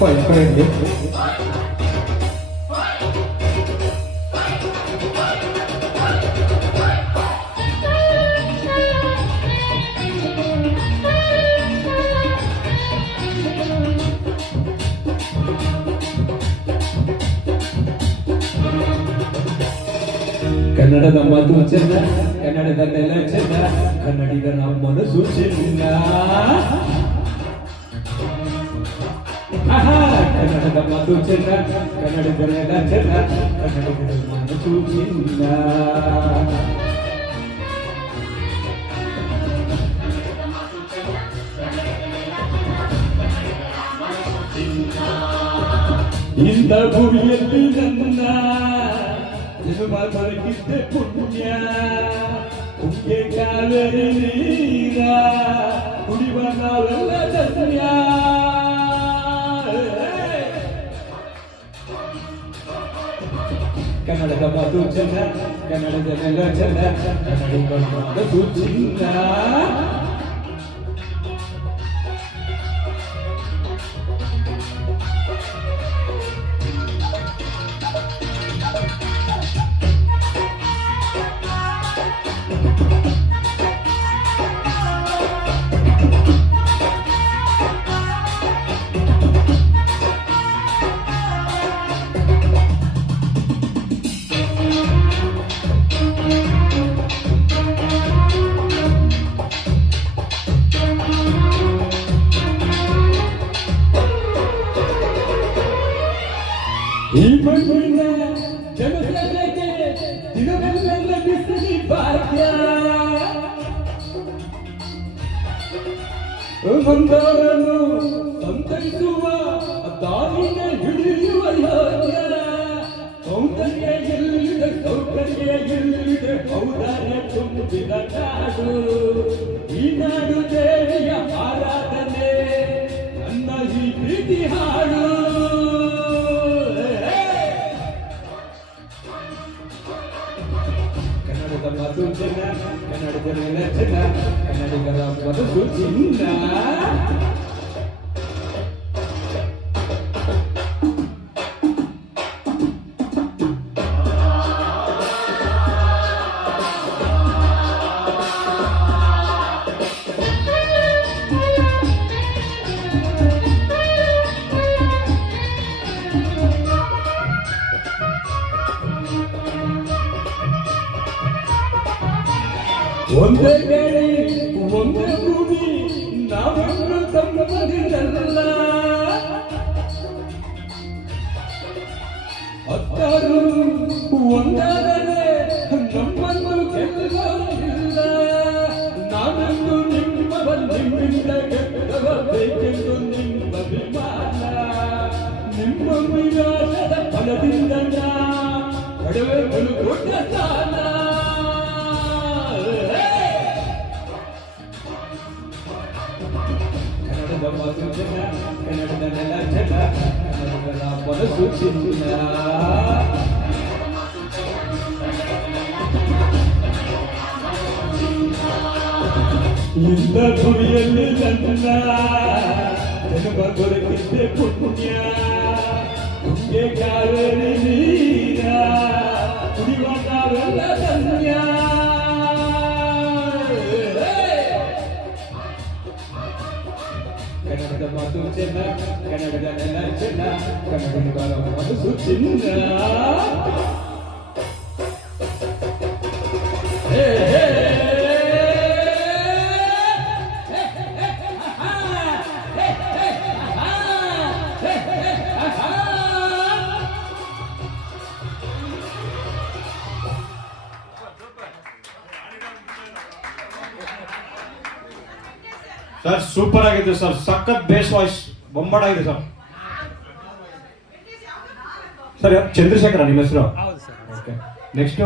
ಯಾಕೋ ಇರಲಿ. ಕನ್ನಡದ ಮಾತು ಚೆನ್ನ, ಕನ್ನಡದ ನೆಲ ಚೆನ್ನ, ಕನ್ನಡಿಗರ ಮನಸ್ಸು ಚೆನ್ನ. ಕನ್ನಡದ ಮಾತು ಚೆನ್ನ, ಕನ್ನಡದ ನೆಲ ಚೆನ್ನ, ಕನ್ನಡಿಗರ ಮನಸ್ಸು ಚೆನ್ನ. ಇಂದ ಭೂಮಿಯಲ್ಲಿ ನನ್ನ ಬದುಕಿದ್ದೆ ಪುಣ್ಯ, ಪುಣ್ಯ ಕಾವೇರಿ ನೀರ ಕುಡಿಯುವ ನಾವೆಲ್ಲ ಧನ್ಯ. ಕನ್ನಡದ ಮಾತು ಚೆನ್ನ, ಕನ್ನಡದ ನೆಲ ಚೆನ್ನ, ಕನ್ನಡಿಗರ ಮನಸ್ಸು ಚೆನ್ನ. ಈ ಮಣ್ಣಿನ ಜನತೆಗೆ ದಿನವೆಲ್ಲ ಬಿಸಿಲಿ ಭಾಗ್ಯ, ಬಂದವರನ್ನು ಸಂತೈಸುವ ದಾರಿನ ಹಿಡಿಯುವ ಯೋಗ್ಯ. ಸೌಂದರ್ಯ ಎಲ್ಲಿದೆ, ಸೌಕರ್ಯ ಎಲ್ಲಿದೆ, ಔದಾರ್ಯ ತುಂಬಿದ ನಾಡು ಈ ನಾಡು. ದೇವಿಯ ಆರಾಧನೆ ನನ್ನ ಈ ಪ್ರೀತಿ ಹಾಡು. ಕನ್ನಡದ ಮಾತು ಚೆನ್ನ, ಕನ್ನಡದ ನೆಲ ಚೆನ್ನ, ಕನ್ನಡಿಗರ ಮನಸ್ಸು ಚಿನ್ನ. ಒಂದೇ ಗಾಳಿ ಒಂದೇ ಭೂಮಿ ನಾವೆಲ್ಲರೂ ತಮ್ಮದಿರಲ್ಲ. ಹತ್ತಾರು ಒಂದಾದರೆ ನಮ್ಮನ್ನು ಗೆಲ್ಲಲಿಲ್ಲ. ನಾವೆಂದು ನಿಮ್ಮವ ನಿಮ್ಮಿಂದ ಗೆಲ್ಲಬೇಕೆಂದು ನಿಮ್ಮ ಅಭಿಮಾನ. ನಿಮ್ಮ ವಿನಾಶದ ಫಲದಿಂದ ಪಡೆಯಲು ದೊಡ್ಡ ಸ್ಥಾನ. ಕನ್ನಡದ ಮಾತು ಚೆನ್ನ, ಕನ್ನಡದ ನೆಲ ಚೆನ್ನ, ಕನ್ನಡಿಗರ ಮನಸ್ಸು ಚಿನ್ನ. ಇಂದ ಗುರಿಯಲ್ಲಿ ನನ್ನ ಜನ್ಮ ದೊರಕಿದ್ದೆ ಪುಣ್ಯ, ಪುಣ್ಯ ಕಾವೇರಿ ನೀರ ಕುಡಿಯುವ ನಾವೆಲ್ಲ ಧನ್ಯ. ಕನ್ನಡದ ಮಾತು ಚೆನ್ನ, ಕನ್ನಡದ ನೆಲ ಚೆನ್ನ, ಕನ್ನಡಿಗರ ಮನಸ್ಸು ಚಿನ್ನ. ಸರ್ ಸೂಪರ್ ಆಗಿದೆ ಸರ್, ಸಖತ್ ಬೇಸ್ ವಾಯ್ಸ್ ಬೊಂಬಾಟ್ ಆಗಿದೆ ಸರ್. ಸರ್ ಚಂದ್ರಶೇಖರ ನಿಮ್ಮ ಹೆಸರು? ಹೌದು ಸರ್. Okay, next